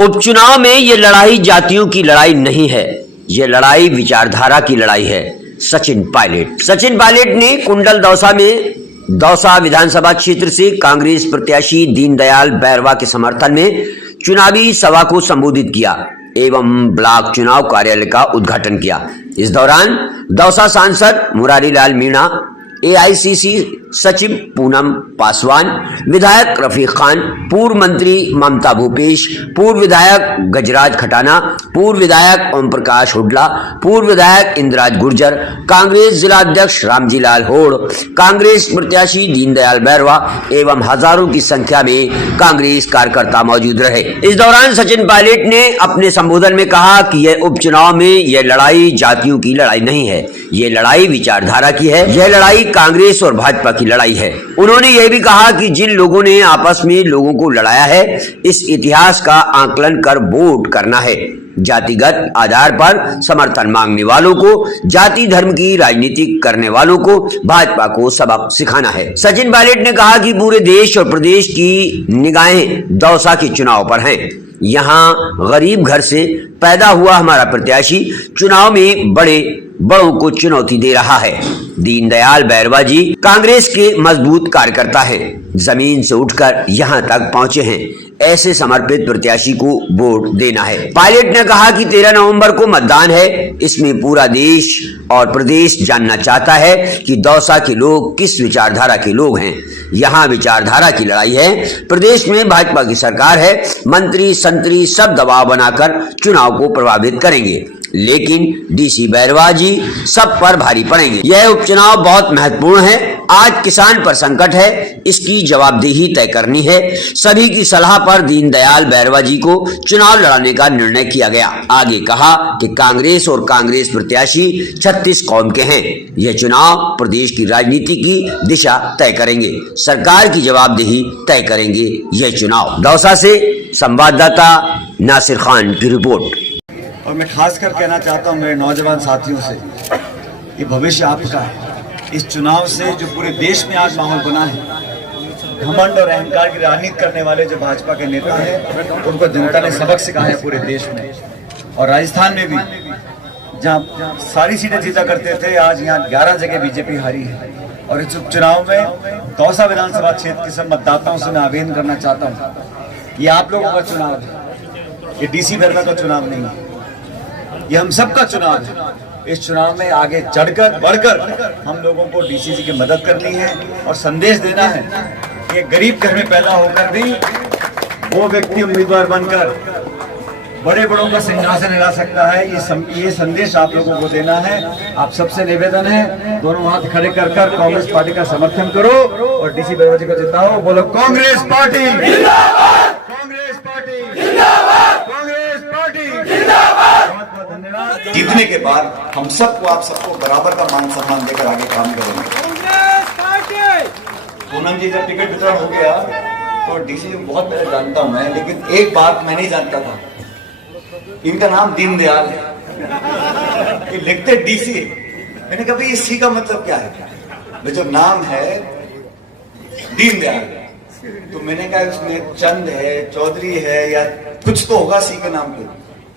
उपचुनाव में ये लड़ाई जातियों की लड़ाई नहीं है, ये लड़ाई विचारधारा की लड़ाई है। सचिन पायलट ने कुंडल दौसा में दौसा विधानसभा क्षेत्र से कांग्रेस प्रत्याशी दीनदयाल बैरवा के समर्थन में चुनावी सभा को संबोधित किया एवं ब्लॉक चुनाव कार्यालय का उद्घाटन किया। इस दौरान दौसा सांसद मुरारी लाल मीणा, एआईसीसी सचिव पूनम पासवान, विधायक रफीक खान, पूर्व मंत्री ममता भूपेश, पूर्व विधायक गजराज खटाना, पूर्व विधायक ओम प्रकाश हुड्डा, पूर्व विधायक इंद्राज गुर्जर, कांग्रेस जिला अध्यक्ष रामजी लाल होड़, कांग्रेस प्रत्याशी दीनदयाल बैरवा एवं हजारों की संख्या में कांग्रेस कार्यकर्ता मौजूद रहे। इस दौरान सचिन पायलट ने अपने संबोधन में कहा कि यह उपचुनाव में यह लड़ाई जातियों की लड़ाई नहीं है, ये लड़ाई विचारधारा की है। यह लड़ाई कांग्रेस और भाजपा की लड़ाई है। उन्होंने यह भी कहा कि जिन लोगों ने आपस में लोगों को लड़ाया है, इस इतिहास का आकलन कर वोट करना है। जातिगत आधार पर समर्थन मांगने वालों को, जाति धर्म की राजनीति करने वालों को भाजपा को सबक सिखाना है। सचिन पायलट ने कहा कि पूरे देश और प्रदेश की निगाहें दौसा के चुनाव पर हैं। यहाँ गरीब घर से पैदा हुआ हमारा प्रत्याशी चुनाव में बड़ों को चुनौती दे रहा है। दीनदयाल बैरवा जी कांग्रेस के मजबूत कार्यकर्ता हैं, जमीन से उठकर यहाँ तक पहुंचे हैं। ऐसे समर्पित प्रत्याशी को वोट देना है। पायलट ने कहा कि 13 नवंबर को मतदान है। इसमें पूरा देश और प्रदेश जानना चाहता है कि दौसा के लोग किस विचारधारा के लोग हैं। यहाँ विचारधारा की लड़ाई है। प्रदेश में भाजपा की सरकार है, मंत्री संतरी सब दबाव बनाकर चुनाव को प्रभावित करेंगे, लेकिन डीसी बैरवा जी सब पर भारी पड़ेंगे। यह उपचुनाव बहुत महत्वपूर्ण है। आज किसान पर संकट है, इसकी जवाबदेही तय करनी है। सभी की सलाह पर दीनदयाल बैरवा जी को चुनाव लड़ाने का निर्णय किया गया। आगे कहा कि कांग्रेस और कांग्रेस प्रत्याशी 36 कौम के हैं। यह चुनाव प्रदेश की राजनीति की दिशा तय करेंगे, सरकार की जवाबदेही तय करेंगे यह चुनाव। दौसा से संवाददाता नासिर खान की रिपोर्ट। और मैं खासकर कहना चाहता हूं मेरे नौजवान साथियों से, ये भविष्य आपका है। इस चुनाव से जो पूरे देश में आज माहौल बना है, घमंड और अहंकार की राजनीति करने वाले जो भाजपा के नेता हैं, उनको जनता ने सबक सिखाया है पूरे देश में। और राजस्थान में भी जहां सारी सीटें जीता करते थे, आज यहाँ 11 जगह बीजेपी हारी है। और इस उपचुनाव में दौसा विधानसभा क्षेत्र के सब मतदाताओं से मैं आवेदन करना चाहता हूँ, ये आप लोगों का चुनाव है, ये डीसी बैरवा का चुनाव नहीं है, ये हम सबका चुनाव है। इस चुनाव में आगे चढ़कर बढ़कर हम लोगों को डीसीसी की मदद करनी है और संदेश देना है कि गरीब घर में पैदा होकर भी वो व्यक्ति उम्मीदवार बनकर बड़ों का सिंहासन हिला सकता है। ये संदेश आप लोगों को देना है। आप सबसे निवेदन है, दोनों हाथ खड़े कर कांग्रेस पार्टी का समर्थन करो और डीसी बैरवा जी को जिताओ। बोलो कांग्रेस पार्टी जिंदाबाद, कांग्रेस पार्टी जिंदाबाद, कांग्रेस पार्टी जिंदाबाद। जीतने के बाद हम सबको, आप सबको बराबर का मान सम्मान देकर आगे काम करेंगे। पूनम जी जब टिकट वितरण हो गया तो डीसी बहुत पहले जानता हूं मैं, लेकिन एक बात मैं नहीं जानता था, इनका नाम दीनदयाल है, ये लिखते डीसी। मैंने कहा भाई इस सी का मतलब क्या है? जो नाम है दीनदयाल, तो मैंने कहा उसमें चंद है, चौधरी है या कुछ तो होगा सी के नाम पे।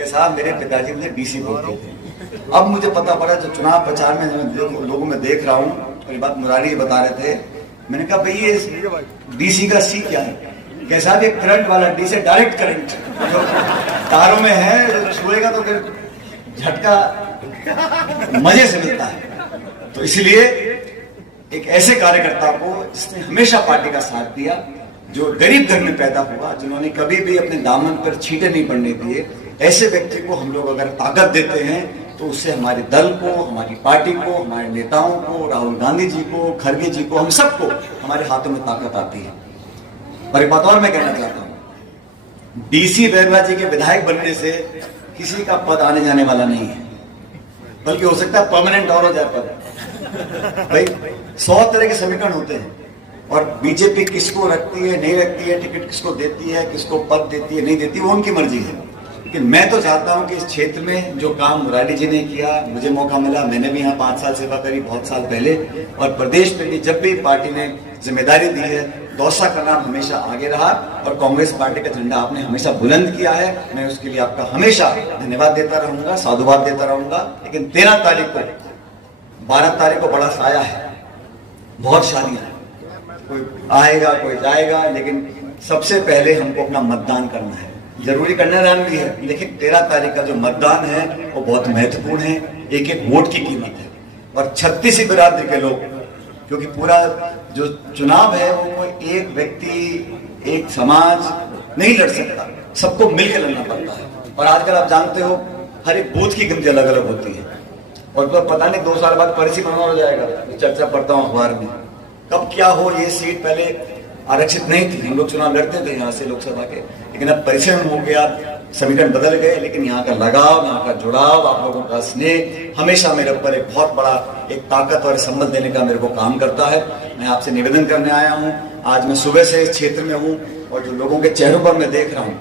साहब मेरे पिताजी ने डीसी बोलते थे। अब मुझे पता पड़ा, जो चुनाव प्रचार में लोगों में देख रहा हूँ, और ये बात मुरारी बता रहे थे, मैंने कहा भाई ये डीसी का सी क्या है? कैसा भी करंट वाला डी से डायरेक्ट करंट जो तारों में है, छुएगा तो फिर झटका मजे से मिलता है। तो इसलिए एक ऐसे कार्यकर्ता को जिसने हमेशा पार्टी का साथ दिया, जो गरीब घर में पैदा हुआ, जिन्होंने कभी भी अपने दामन पर छींटे नहीं पड़ने दिए, ऐसे व्यक्ति को हम लोग अगर ताकत देते हैं तो उससे हमारे दल को, हमारी पार्टी को, हमारे नेताओं को, राहुल गांधी जी को, खड़गे जी को, हम सबको हमारे हाथों में ताकत आती है। और एक बात और मैं कहना चाहता हूं, डीसी बैरवा जी के विधायक बनने से किसी का पद आने जाने वाला नहीं है, बल्कि हो सकता है परमानेंट और हो जाए पद। भाई 100 तरह के समीकरण होते हैं और बीजेपी किसको रखती है, नहीं रखती है, टिकट किसको देती है, किसको पद देती है, नहीं देती, वो उनकी मर्जी है। लेकिन मैं तो चाहता हूं कि इस क्षेत्र में जो काम मुरारी जी ने किया, मुझे मौका मिला, मैंने भी यहाँ 5 साल सेवा करी बहुत साल पहले, और प्रदेश में भी जब भी पार्टी ने जिम्मेदारी दी है दौसा का नाम हमेशा आगे रहा और कांग्रेस पार्टी का झंडा आपने हमेशा बुलंद किया है। मैं उसके लिए आपका हमेशा धन्यवाद देता रहूंगा, साधुवाद देता रहूंगा। लेकिन 13 तारीख को, 12 तारीख को बड़ा साया है, बहुत शादियां हैं, कोई आएगा कोई जाएगा, लेकिन सबसे पहले हमको अपना मतदान करना है। जरूरी कन्यादान भी है, लेकिन 13 तारीख का जो मतदान है वो बहुत महत्वपूर्ण है। एक एक वोट की कीमत है और 36 बिरादरी के लोग, क्योंकि पूरा जो चुनाव है वो कोई एक व्यक्ति, एक समाज नहीं लड़ सकता, सबको मिलकर लड़ना पड़ता है। और आजकल आप जानते हो हर एक बूथ की गिनती अलग अलग होती है और तो पता नहीं 2 साल बाद पर्ची बनवा हो जाएगा। चर्चा पढ़ता हूँ अखबार में, कब क्या हो। ये सीट पहले आरक्षित नहीं थी, हम लोग चुनाव लड़ते थे यहाँ से लोकसभा के, लेकिन अब परिचय हो गया, समीकरण बदल गए। लेकिन यहाँ का लगाव, यहाँ का जुड़ाव, आप लोगों का स्नेह हमेशा मेरे ऊपर एक बहुत बड़ा एक ताकत और संबल देने का मेरे को काम करता है। मैं आपसे निवेदन करने आया हूँ। आज मैं सुबह से इस क्षेत्र में हूँ और जो लोगों के चेहरों पर मैं देख रहा हूँ,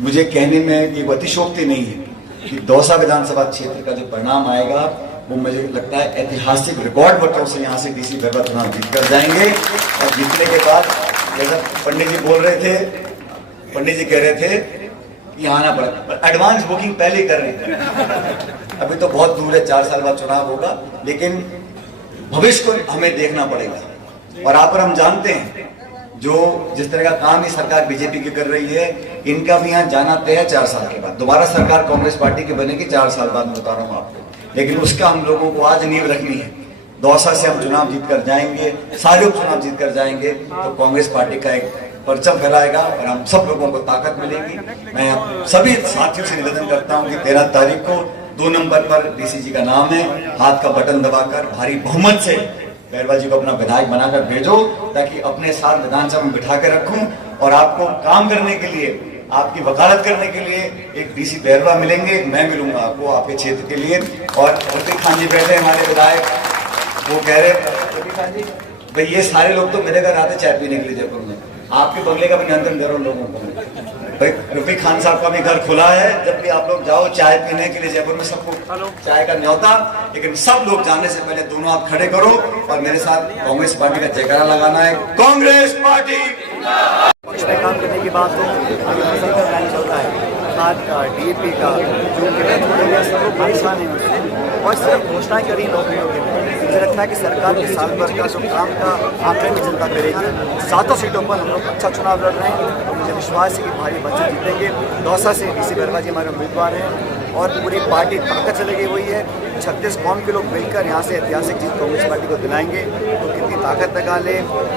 मुझे कहने में ये अतिशोक्ति नहीं है कि दौसा विधानसभा क्षेत्र का जो परिणाम आएगा वो मुझे लगता है ऐतिहासिक रिकॉर्ड वोटों से यहाँ से डीसी बैरवा चुनाव जीत कर जाएंगे। और जीतने के बाद जैसा पंडित जी बोल रहे थे, पंडित जी कह रहे थे कि यहाँ आना पड़ा, एडवांस बुकिंग पहले ही कर रहे थे। अभी तो बहुत दूर है, 4 साल बाद चुनाव होगा, लेकिन भविष्य को हमें देखना पड़ेगा। और आप और हम जानते हैं जो जिस तरह का काम ये सरकार बीजेपी की कर रही है, इनका भी यहाँ जाना तय है 4 साल के बाद। दोबारा सरकार कांग्रेस पार्टी की बनेगी 4 साल बाद, मैं बता रहा हूँ आपको। लेकिन उसका हम लोगों को आज नींव रखनी है। दौसा से हम चुनाव जीत कर जाएंगे, सारे चुनाव जीत कर जाएंगे तो कांग्रेस पार्टी का एक परचम फैलाएगा और हम सब लोगों को ताकत मिलेगी। मैं सभी साथियों से निवेदन करता हूं कि 13 तारीख को 2 नंबर पर डीसी जी का नाम है, हाथ का बटन दबाकर भारी बहुमत से बैरवा जी को अपना विधायक बनाकर भेजो, ताकि अपने साथ विधानसभा में बिठा के रखूं और आपको काम करने के लिए, आपकी वकालत करने के लिए एक डीसी बैरवा मिलेंगे, मैं मिलूंगा आपको आपके क्षेत्र के लिए। और रफीक खान जी बैठे हमारे विधायक, वो कह रहे रफीक खान जी भाई ये सारे लोग तो मेरे घर आते चाय पीने के लिए जयपुर में, आपके बंगले का भी नियंत्रण दे रहा हूँ लोगों को। भाई रफीक खान साहब का भी घर खुला है, जब भी आप लोग जाओ चाय पीने के लिए जयपुर में, सबको चाय का न्योता। लेकिन सब लोग जाने से पहले दोनों हाथ खड़े करो और मेरे साथ कांग्रेस पार्टी का जयकारा लगाना है, कांग्रेस पार्टी। पक्ष में काम करने की बात हो, का प्लान चलता है, खाद का, डीएपी का, जो सब लोग परेशान हैं उससे और सिर्फ घोषणाएं करी नौकरियों के लिए। मुझे लगता है कि सरकार के साल भर का जो काम का आंकलन की जनता करेगी। 7 सीटों पर हम लोग अच्छा चुनाव लड़ रहे हैं और मुझे विश्वास है कि भारी बच्चे जीतेंगे। दौसा से डीसी बैरवा जी हमारे उम्मीदवार हैं और पूरी पार्टी ताकत से लगी हुई है। 36 कौम के लोग मिलकर यहाँ से ऐतिहासिक जीत कांग्रेस पार्टी को दिलाएंगे। तो कितनी ताकत लगा ले,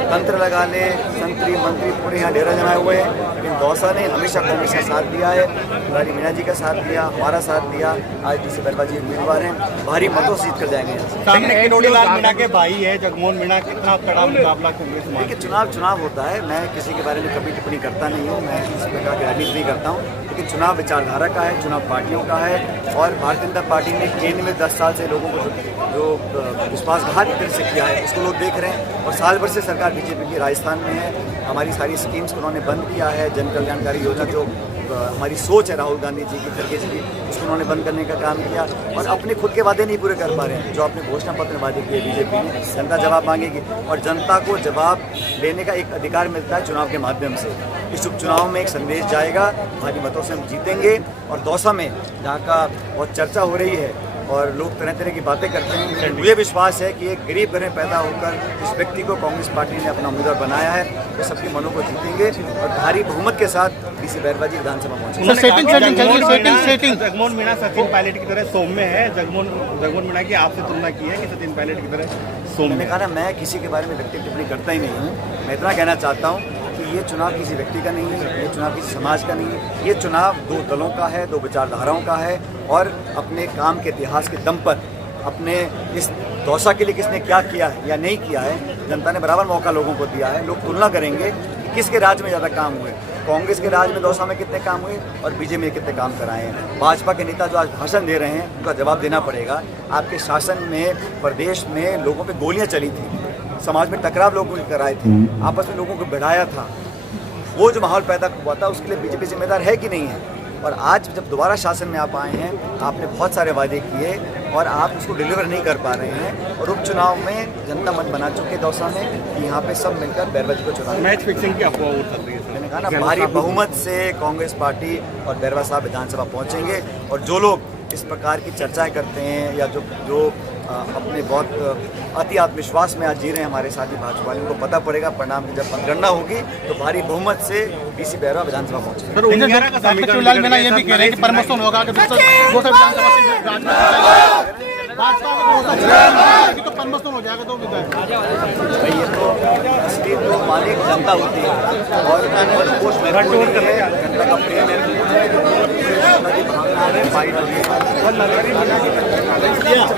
तंत्र लगा ले, संतरी मंत्री पूरे यहाँ डेरा जमाए हुए हैं, लेकिन दौसा ने हमेशा कांग्रेस का साथ दिया है। रानी मीना जी का साथ दिया, हमारा साथ दिया। आज डीसी बैरवा जी उम्मीदवार हैं, भारी मतों से जीत कर जाएंगे। सामने किरोड़ीलाल मीणा के भाई है जगमोहन मीणा, कितना कड़ा मुकाबला कांग्रेस में? देखिए चुनाव होता है, मैं किसी के बारे में कभी टिप्पणी करता नहीं हूँ, मैं इस प्रकार की राजनीति नहीं करता हूँ। लेकिन चुनाव विचारधारा का है, चुनाव पार्टियों का है और भारतीय जनता पार्टी ने केंद्र में 10 साल से लोगों को जो विश्वासघात की तरह से किया है उसको लोग देख रहे हैं। और साल भर से सरकार बीजेपी की राजस्थान में है, हमारी सारी स्कीम्स को उन्होंने बंद किया है। जन कल्याणकारी योजना जो हमारी सोच है राहुल गांधी जी की, खड़गे जी की, उसको उन्होंने बंद करने का काम किया और अपने खुद के वादे नहीं पूरे कर पा रहे हैं जो अपने घोषणा पत्र में वादे किए बीजेपी ने। जनता जवाब मांगेगी और जनता को जवाब लेने का एक अधिकार मिलता है चुनाव के माध्यम से। इस उपचुनाव में एक संदेश जाएगा, भारी मतों से हम जीतेंगे। और दौसा में जहाँ का बहुत चर्चा हो रही है और लोग तरह तरह की बातें करते हैं, मुझे विश्वास है कि एक गरीब घर में पैदा होकर इस व्यक्ति को कांग्रेस पार्टी ने अपना उम्मीदवार बनाया है, वो सबके मनों को जीतेंगे और भारी बहुमत के साथ डीसी बैरवा जी विधानसभा पहुंचेंगे। जगमोहन मीणा सचिन पायलट की तरह सौम्य है, जगमोहन मीणा की आपसे तुलना की है कि सचिन पायलट की तरह सौम्य? मैंने कहा ना, मैं किसी के बारे में व्यक्ति टिप्पणी करता ही नहीं हूँ। मैं इतना कहना चाहता हूँ कि ये चुनाव किसी व्यक्ति का नहीं है, ये चुनाव किसी समाज का नहीं है, ये चुनाव 2 दलों का है, 2 विचारधाराओं का है। और अपने काम के इतिहास के दम पर अपने इस दौसा के लिए किसने क्या किया है या नहीं किया है, जनता ने बराबर मौका लोगों को दिया है। लोग तुलना करेंगे कि किसके राज में ज़्यादा काम हुए, कांग्रेस के राज में दौसा में कितने काम हुए और बीजेपी में कितने काम कराए हैं। भाजपा के नेता जो आज भाषण दे रहे हैं उनका जवाब देना पड़ेगा। आपके शासन में प्रदेश में लोगों पे गोलियां चली थी, समाज में टकराव लोगों ने कराए थे, आपस में लोगों को भिड़ाया था, वो जो माहौल पैदा हुआ था उसके लिए बीजेपी जिम्मेदार है कि नहीं है। और आज जब दोबारा शासन में आप आए हैं, आपने बहुत सारे वादे किए और आप उसको डिलीवर नहीं कर पा रहे हैं। और उपचुनाव में जनता मत बना चुके दौसा में कि यहाँ पे सब मिलकर बैरवा जी को चुनाव मैच फिक्सिंग की अफवाह उड़ सकती है। मैंने कहा ना, भारी बहुमत से कांग्रेस पार्टी और बैरवा साहब विधानसभा पहुंचेंगे। और जो लोग इस प्रकार की चर्चाएं करते हैं या जो अपने बहुत अति आत्मविश्वास में आज जी रहे हैं हमारे साथी भाजपा वाले, उनको पता पड़ेगा परिणाम की जब मतगणना होगी तो भारी बहुमत से डीसी बैरवा विधानसभा पहुंचेंगे। शिवलाल मीणा ये भी कह रहे हैं कि परमोशन होगा कि दूसरे विधानसभा से तो परमोशन हो जाएगा तो भाई ये तो असली तो मालिक जनता होती है और पोस्ट महत्वपूर्ण नहीं है, जनता का प्रेम है, जनता की भावना है, फाइट होती है।